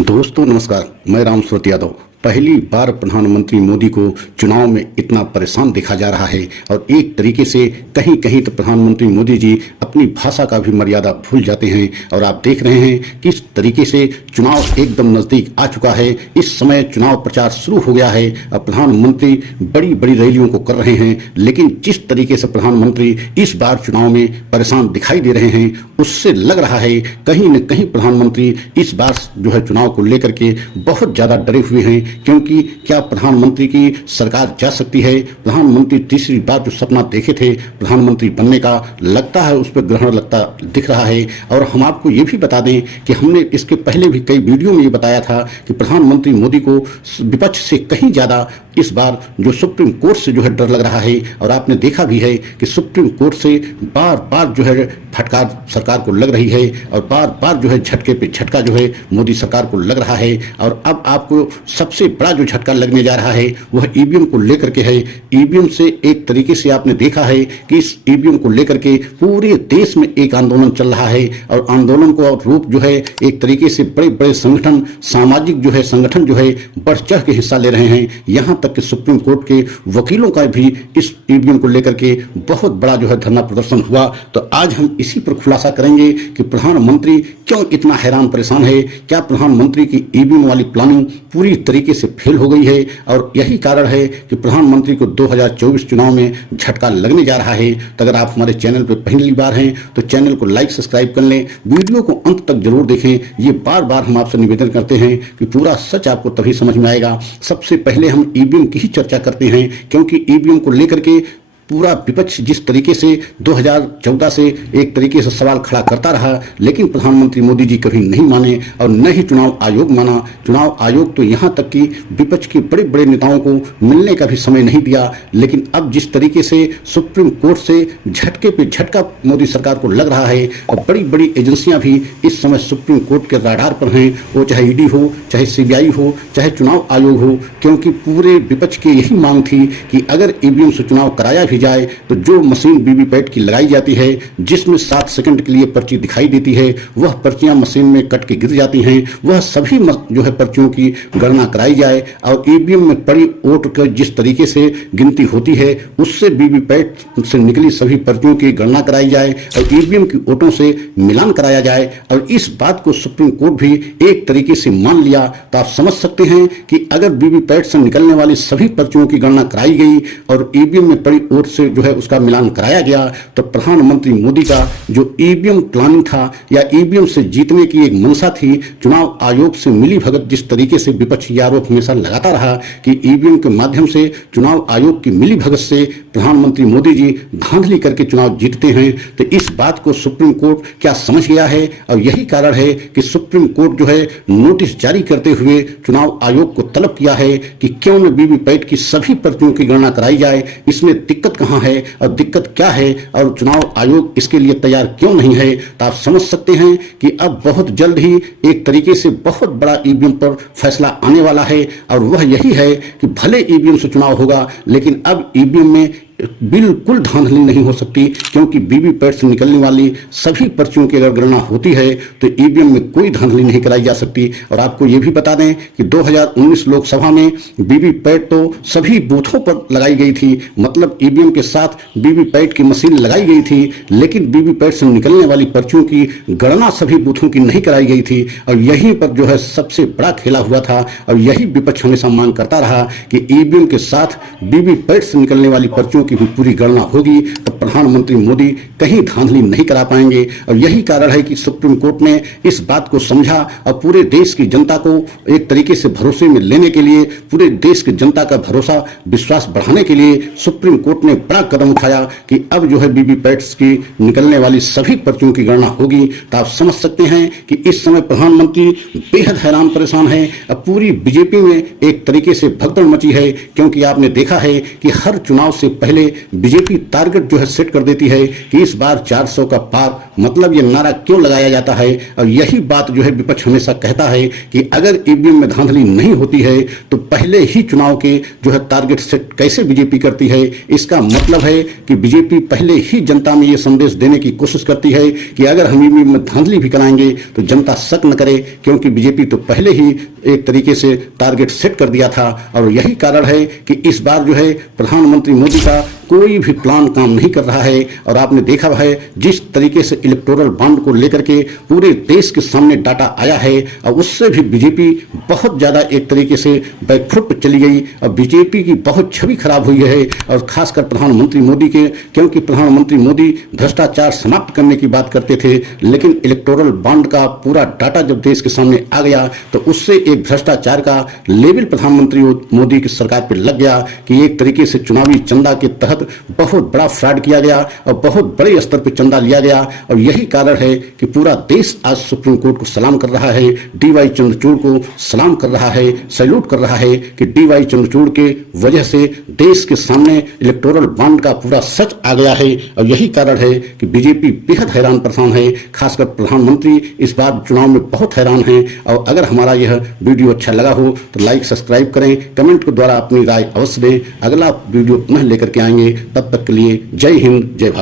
दोस्तों नमस्कार, मैं राम सूरत यादव। पहली बार प्रधानमंत्री मोदी को चुनाव में इतना परेशान देखा जा रहा है और एक तरीके से कहीं कहीं तो प्रधानमंत्री मोदी जी अपनी भाषा का भी मर्यादा भूल जाते हैं। और आप देख रहे हैं किस तरीके से चुनाव एकदम नज़दीक आ चुका है। इस समय चुनाव प्रचार शुरू हो गया है और प्रधानमंत्री बड़ी बड़ी रैलियों को कर रहे हैं, लेकिन जिस तरीके से प्रधानमंत्री इस बार चुनाव में परेशान दिखाई दे रहे हैं उससे लग रहा है कहीं न कहीं प्रधानमंत्री इस बार जो है चुनाव को लेकर के बहुत ज़्यादा डरे हुए हैं। क्योंकि क्या प्रधानमंत्री की सरकार जा सकती है? प्रधानमंत्री तीसरी बार जो सपना देखे थे प्रधानमंत्री बनने का, लगता है उस पर ग्रहण लगता दिख रहा है। और हम आपको ये भी बता दें कि हमने इसके पहले भी कई वीडियो में ये बताया था कि प्रधानमंत्री मोदी को विपक्ष से कहीं ज़्यादा इस बार जो सुप्रीम कोर्ट से जो है डर लग रहा है। और आपने देखा भी है कि सुप्रीम कोर्ट से बार बार जो है फटकार सरकार को लग रही है और बार बार जो है झटके पे झटका जो है मोदी सरकार को लग रहा है। और अब आपको सबसे बड़ा जो झटका लगने जा रहा है वह ईवीएम को लेकर के है। ईवीएम से एक तरीके से आपने देखा है कि इस ईवीएम को लेकर के पूरे देश में एक आंदोलन चल रहा है और आंदोलन को रूप जो है एक तरीके से बड़े बड़े संगठन, सामाजिक जो है संगठन जो है बढ़ चढ़ के हिस्सा ले रहे हैं। यहाँ तक कि सुप्रीम कोर्ट के वकीलों का भी इस ईवीएम को लेकर के बहुत बड़ा जो है धरना प्रदर्शन हुआ। तो आज हम इसी पर खुलासा करेंगे कि प्रधानमंत्री क्यों इतना हैरान परेशान है। क्या प्रधानमंत्री की ईवीएम वाली प्लानिंग पूरी तरीके से फेल हो गई है और यही कारण है कि प्रधानमंत्री को 2024 चुनाव में झटका लगने जा रहा है। तो अगर आप हमारे चैनल पर पहली बार हैं तो चैनल को लाइक सब्सक्राइब कर लें, वीडियो को अंत तक जरूर देखें। ये बार बार हम आपसे निवेदन करते हैं कि पूरा सच आपको तभी समझ में आएगा। सबसे पहले हम ईवीएम की ही चर्चा करते हैं, क्योंकि ईवीएम को लेकर के पूरा विपक्ष जिस तरीके से 2014 से एक तरीके से सवाल खड़ा करता रहा, लेकिन प्रधानमंत्री मोदी जी कभी नहीं माने और न ही चुनाव आयोग माना। चुनाव आयोग तो यहाँ तक कि विपक्ष के बड़े बड़े नेताओं को मिलने का भी समय नहीं दिया। लेकिन अब जिस तरीके से सुप्रीम कोर्ट से झटके पे झटका मोदी सरकार को लग रहा है और बड़ी बड़ी एजेंसियां भी इस समय सुप्रीम कोर्ट के राडार पर हैं, वो चाहे ईडी हो, चाहे सीबीआई हो, चाहे चुनाव आयोग हो। क्योंकि पूरे विपक्ष की यही मांग थी कि अगर ईवीएम से चुनाव कराया भी जाए तो जो मशीन वीवीपैट की लगाई जाती है जिसमें 7 सेकंड के लिए पर्ची दिखाई देती है, वह पर्चियां मशीन में कट के गिर जाती हैं, वह सभी जो है पर्चियों की गणना कराई जाए। और ईवीएम में पड़ी वोट का जिस तरीके से गिनती होती है उससे वीवीपैट से निकली सभी पर्चियों की गणना कराई जाए और ईवीएम की वोटों से मिलान कराया जाए। और इस बात को सुप्रीम कोर्ट भी एक तरीके से मान लिया। तो आप समझ सकते हैं कि अगर वीवीपैट से निकलने वाली सभी पर्चियों की गणना कराई गई और ईवीएम में पड़ी वोट से जो है उसका मिलान कराया गया तो प्रधानमंत्री मोदी का जो ईवीएम प्लानिंग था या ईवीएम से जीतने की एक मंशा थी, चुनाव आयोग से मिली भगत जिस तरीके से विपक्ष ये आरोप हमेशा लगाता रहा कि ईवीएम के माध्यम से चुनाव आयोग की मिली भगत से प्रधानमंत्री मोदी जी धांधली करके चुनाव जीतते हैं। तो इस बात को सुप्रीम कोर्ट क्या समझ गया है और यही कारण है कि सुप्रीम कोर्ट जो है नोटिस जारी करते हुए चुनाव आयोग को तलब किया है कि क्यों न वीवीपैट की सभी पर्चियों की गणना कराई जाए। इसमें दिक्कत कहां है और दिक्कत क्या है और चुनाव आयोग इसके लिए तैयार क्यों नहीं है। तो आप समझ सकते हैं कि अब बहुत जल्द ही एक तरीके से बहुत बड़ा ईवीएम पर फैसला आने वाला है। और वह यही है कि भले ईवीएम से चुनाव होगा लेकिन अब ईवीएम में बिल्कुल धांधली नहीं हो सकती, क्योंकि वीवीपैट से निकलने वाली सभी पर्चियों की अगर गणना होती है तो ईवीएम में कोई धांधली नहीं कराई जा सकती। और आपको ये भी बता दें कि 2019 लोकसभा में वीवीपैट तो सभी बूथों पर लगाई गई थी, मतलब ईवीएम के साथ वीवीपैट की मशीन लगाई गई थी, लेकिन वीवीपैट से निकलने वाली पर्चियों की गणना सभी बूथों की नहीं कराई गई थी। और यहीं पर जो है सबसे बड़ा खेला हुआ था और यही विपक्ष हमेशा मांग करता रहा कि ईवीएम के साथ वीवीपैट से निकलने वाली पर्चियों की भी पूरी गणना होगी तो प्रधानमंत्री मोदी कहीं धांधली नहीं करा पाएंगे। और यही कारण है कि सुप्रीम कोर्ट ने इस बात को समझा और पूरे देश की जनता को एक तरीके से भरोसे में लेने के लिए, पूरे देश की जनता का भरोसा विश्वास बढ़ाने के लिए सुप्रीम कोर्ट ने बड़ा कदम उठाया कि अब जो है वीवीपैट्स की निकलने वाली सभी पर्चियों की गणना होगी। तो आप समझ सकते हैं कि इस समय प्रधानमंत्री बेहद हैरान परेशान है। अब पूरी बीजेपी में एक तरीके से भगदड़ मची है, क्योंकि आपने देखा है कि हर चुनाव से पहले पहले बीजेपी टारगेट जो है सेट कर देती है कि इस बार 400 का पार, मतलब ये नारा क्यों लगाया जाता है। और यही बात जो है विपक्ष हमेशा कहता है कि अगर ईवीएम में धांधली नहीं होती है तो पहले ही चुनाव के जो है टारगेट सेट कैसे बीजेपी करती है। इसका मतलब है कि बीजेपी पहले ही जनता में ये संदेश देने की कोशिश करती है कि अगर हम ईवीएम में धांधली भी कराएंगे तो जनता शक न करे, क्योंकि बीजेपी तो पहले ही एक तरीके से टारगेट सेट कर दिया था। और यही कारण है कि इस बार जो है प्रधानमंत्री मोदी का कोई भी प्लान काम नहीं कर रहा है। और आपने देखा है जिस तरीके से इलेक्टोरल बॉन्ड को लेकर के पूरे देश के सामने डाटा आया है, और उससे भी बीजेपी बहुत ज्यादा एक तरीके से बैकफुट पर चली गई और बीजेपी की बहुत छवि खराब हुई है। और खासकर प्रधानमंत्री मोदी के, क्योंकि प्रधानमंत्री मोदी भ्रष्टाचार समाप्त करने की बात करते थे, लेकिन इलेक्टोरल बॉन्ड का पूरा डाटा जब देश के सामने आ गया तो उससे एक भ्रष्टाचार का लेवल प्रधानमंत्री मोदी की सरकार पर लग गया कि एक तरीके से चुनावी चंदा के तहत बहुत बड़ा फ्रॉड किया गया और बहुत बड़े स्तर पर चंदा लिया गया। और यही कारण है कि पूरा देश आज सुप्रीम कोर्ट को सलाम कर रहा है, डीवाई चंद्रचूड़ को सलाम कर रहा है, सैल्यूट कर रहा है कि डीवाई चंद्रचूड़ के वजह से देश के सामने इलेक्टोरल बॉन्ड का पूरा सच आ गया है। और यही कारण है कि बीजेपी बेहद हैरान परेशान है, खासकर प्रधानमंत्री इस बार चुनाव में बहुत हैरान है। और अगर हमारा यह वीडियो अच्छा लगा हो तो लाइक सब्सक्राइब करें, कमेंट के द्वारा अपनी राय अवश्य दें। अगला वीडियो पुनः लेकर के आएंगे, तब तक के लिए जय हिंद, जय भारत।